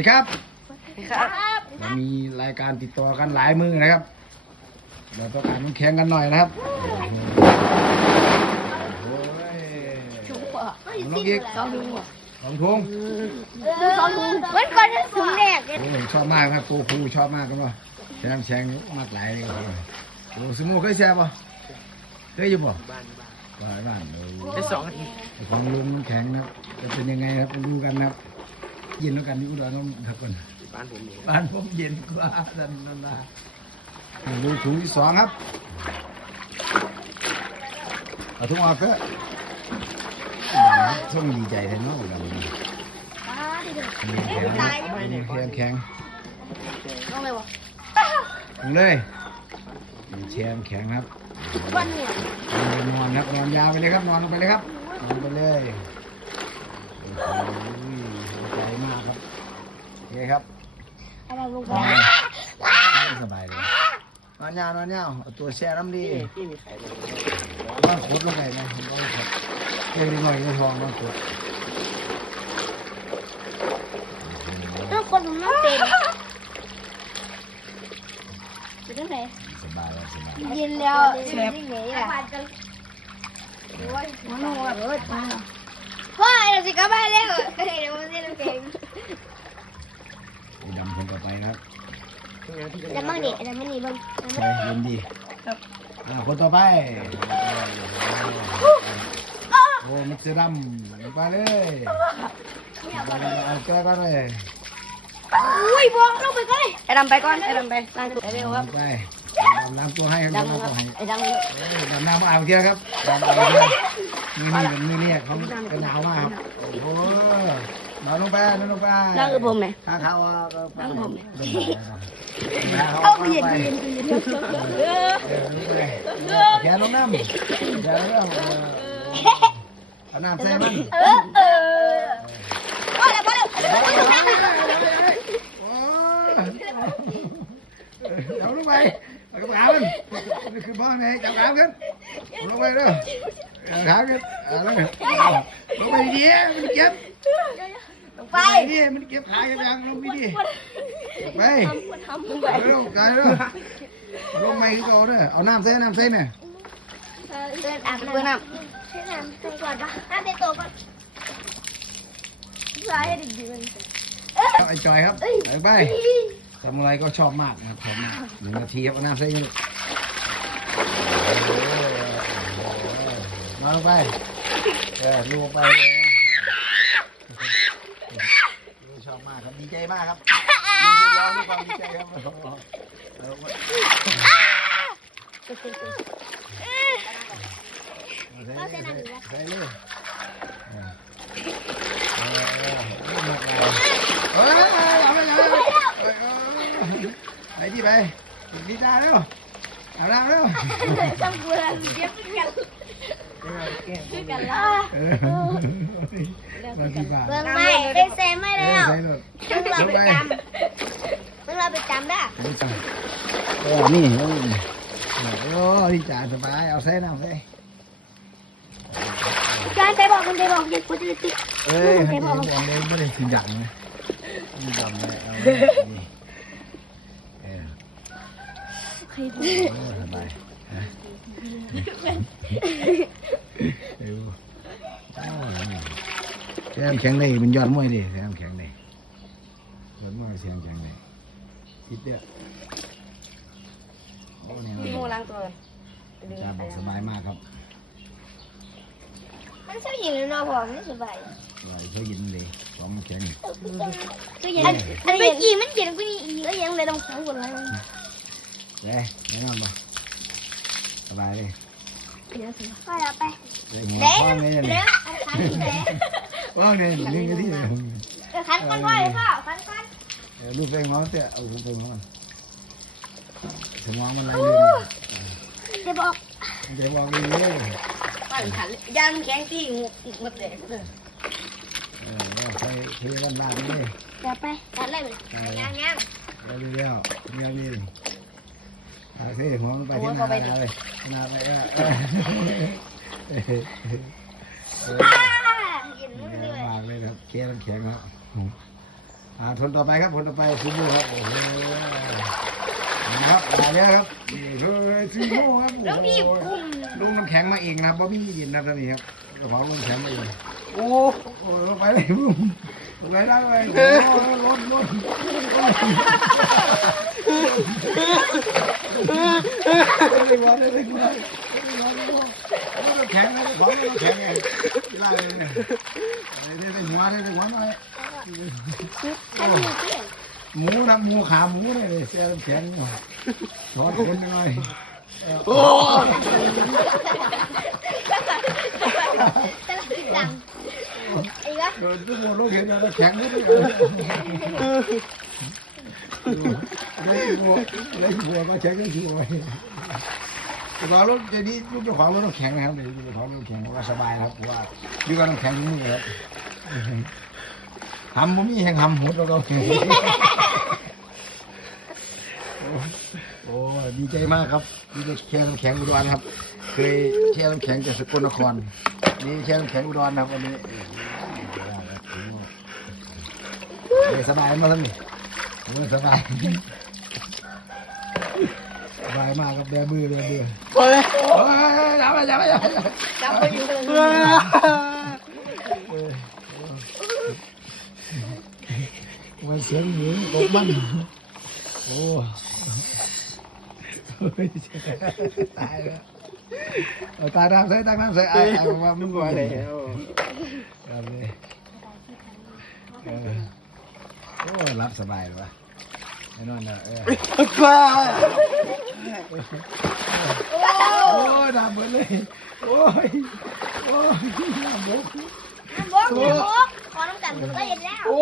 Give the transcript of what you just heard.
ดีครับครับเรามีรายการติดต่อกันหลายมือนะครับ เราต้องการน้ำแข็งกันหน่อยนะครับโอ้ยชุบอะน้องอีกต้องดูอะสองทงต้องดูวันก่อนจะถึงแรกโอ้ยชอบมากครับตัวครูชอบมากกันวะแชมแชงมากหลายเลยครับโอ้สมูเคยแชร์ป่ะเคยอยู่ป่ะบ้านบ้านบ้านโอ้ยได้สองอาทิตย์ของลุงน้ำแข็งนะครับจะเป็นยังไงครับไปดูกันนะครับ เย็นแล้วกันนี่อุดรน้ำครับก่อนบ้านผมเองบ้านผมเย็นกว่าดันนันนาดูถุงที่สองครับเอาถุงออกก็ส่งดีใจแทนเนาะเราเนี่ยแข็งแข็งต้องเลยวะลงเลยแข็งแข็งครับวันเนี่ยนอนครับนอนยาวไปเลยครับนอนลงไปเลยครับนอนไปเลยโอ้โหใจ มากครับโอเคครับอะไรลงนไปอนสบายเลยนอนยาวนอนยาวเอาตัวแช่น้ำดีที่ที่มีไข่เลยบ้านขุดลงไปนะผมก็ขุดเล็กหน่อยก็ทองบ้านขุดต้องคนผมต้องเต็มจะได้ไหนสบายเลยสบายยินแล้วแซ่บยังไงล่ะมันหัวเออ พ่อเราสิกลับบ้านแล้วเฮ้ยเดี๋ยวมันจะน้ำแข็งไปดำคนต่อไปครับแล้วมั่งดิแล้วมั่งนี่บ้างใช่เย็นดีอ่าคนต่อไปโอ้มันจะดำไปเลยไปเลยเอาแก้กันเลยอุ้ยบอกลงไปก่อนเลยไอ้ดำไปก่อนไอ้ดำไปนั่งไอ้เร็วครับไปดำน้ำตัวให้ครับดำดำครัน้ำบตัวให้ไอ้ดำเอ้ยดำน้ำมาอาบเทียครับดำอาบเทีย มือนี่เป็นมือนี่เขาเป็นหนาวมากครับโอ้โหนอนลงไปนอนลงไปนั่งกับผมไหมข้าเขาอะก็นั่งกับผมไหมเอาไปเย็นเย็นเออแขนลงน้ำแขนลงน้ำเอาน้ำใส่มันเออเออพอแล้วพอแล้วเอาลงไปเอากระเป๋ามันนี่คือบ้านไหนจับขาขึ้นลงไปเด้อ ขาขึ้นเอาลงไปลงไปดีมันเก็บไปดีมันเก็บขาอย่างยังลงไปดีไปทำเอาเร็วไกลเร็วลงไม่คือเก่าเด้อเอาน้ำใส่น้ำใส่เนี่ยเดินอาบน้ำน้ำใช้น้ำตัวก่อนปะน้ำในตัวก่อนใช้ดิบๆเออไอ้จอยครับไปไปทำอะไรก็ชอบมากนะครับชอบมากหนึ่งนาทีครับเอาน้ำใส่นี่ มาลงไปเออลงไปลูกชอบมากครับดีใจมากครับร้องด้วยความดีใจครับใส่เลยเฮ้ยเอาไปเอาไปไปที่ไปดีจ้าเร็ว เอาน้ำเร็วต้องกูเลยเย็บกันคือกันละเออเราที่บ้านเบิ่งไม่ได้เซมไม่เอแล้อวใส่รถต้องเราลงไปไปจำต้องเราไปจำได้ไม่ต้องโอ้นี่โอ้โอ้ที่จ่าสบาย เอาใส่น้ำใส่จานไปบอกมันไปบอกเด็กกูจะติด เอ้ยให้บอกเลยไม่ได้กินดังนะกินดังเลยเอานี่เออ ใครพูดสบายฮะแก้มแข็งเลยมันยอดมวยดิแก้มแข็งเลยยอดมวยเสียงแข็งเลยคิดเด้อโอ้เนี่ยพี่โมล้างตัวสบายมากครับมันชอบยิงเลยนาะบอกไม่สบายสบายเขายินเลยสองแข็งก็ยิงอันเมื่อกี้มันเย็นกว่านี้อีกก็ยังเลยต้องฟังคนละ เด้แน่นอนป่ะสบายเลยเดี๋ยวสิไปเอาไปเด้หัวเด้พ่อเลยเด้เนี่ยขันเด้ว่าเนี่ยหนึ่งนาทีเลยขันกันไว้พ่อขันกันเออลูกเพลงน้องเตี้ยเอาลูกเพลงน้องสมองมันไหลเรื่อยจะบอกมันจะบอกเรื่อยขันขันยันแข็งที่หูหมดเลยเออแล้วใช้เทวันบ้านนี่เลยเดี๋ยวไปขันเลยยังยังแล้วเรื่อยๆเรื่อยๆนี่อาเทหัวมัน ไปที่นาเลยนาไปล้วเออเออเออยินแข็มือเลยงมากเลยครับแข็งแข็งครับอ่าทนต่อไปครับทนต่อไปซีโม่ครับโอ้โหนะครับมาเยอะครับนี่เฮ้ยซีโม่ครับโอ้โหลุงน้ำแข็งมาเองนะครับบ่มียินนะตอนนี้ครับเจ้าของลุงแข็งมาเองโอ้โหไปเลยลุงลงไปได้ไม่ไหวเลยไม่ไหวไม่ไหวไม่ไหวน้ำแข็งนะเจ้าของน้ำแข็งไงได้เลยเนี่ยได้ได้หัวได้ได้หัวหน่อย ให้มันอยู่ที่ หมูนะหมูขาหมูเลยเสียน้ำแข็งหน่อยทอดคนหน่อย โอ้ ตลาดกินตังไอ้วะ เออทุกคนรู้เห็นแล้วำแข็งนิดเดียวเลย บัวเลยบัวก็แข็งก็ช่วยแต่เรารถเดี๋ยวนี้ลูกเจ้าของรถน้ำแข็งนะครับเดี๋ยวเจ้าของรถน้ำแข็งว่าสบายครับเพราะว่าอยู่กับน้ำแข็งมือครับทำผมมีแห่งทำหุดเราเราโอ้ดีใจมากครับดีใจแช่น้ำแข็งอุดรครับ เคยแช่น้ำแข็งจากสกลนครนี่แช่น้ำแข็งอุดรนะครับวันนี้สบายมากท่านนี่โอ้ย สบายสบายมากครับแบมือแบมือโอ้ยโอ้ยจับไปจับไปจับไปจับไปอยู่เออเออมันเสียงหมูกบมันโอ้โอ้ยตายแล้วเอาตายน้ำใส่ตักน้ำใส่ไอ้ไอ้บอกว่ามึงก่อนเลยครับเลย เออโอ้รับสบายเลยวะแน่นอนนะเออป้าโอ้ยดำหมดเลยโอ้ยโอ้ยดำหมด น้ำบกน้ำบกขอน้ำกันก็เย็นแล้ว โอ้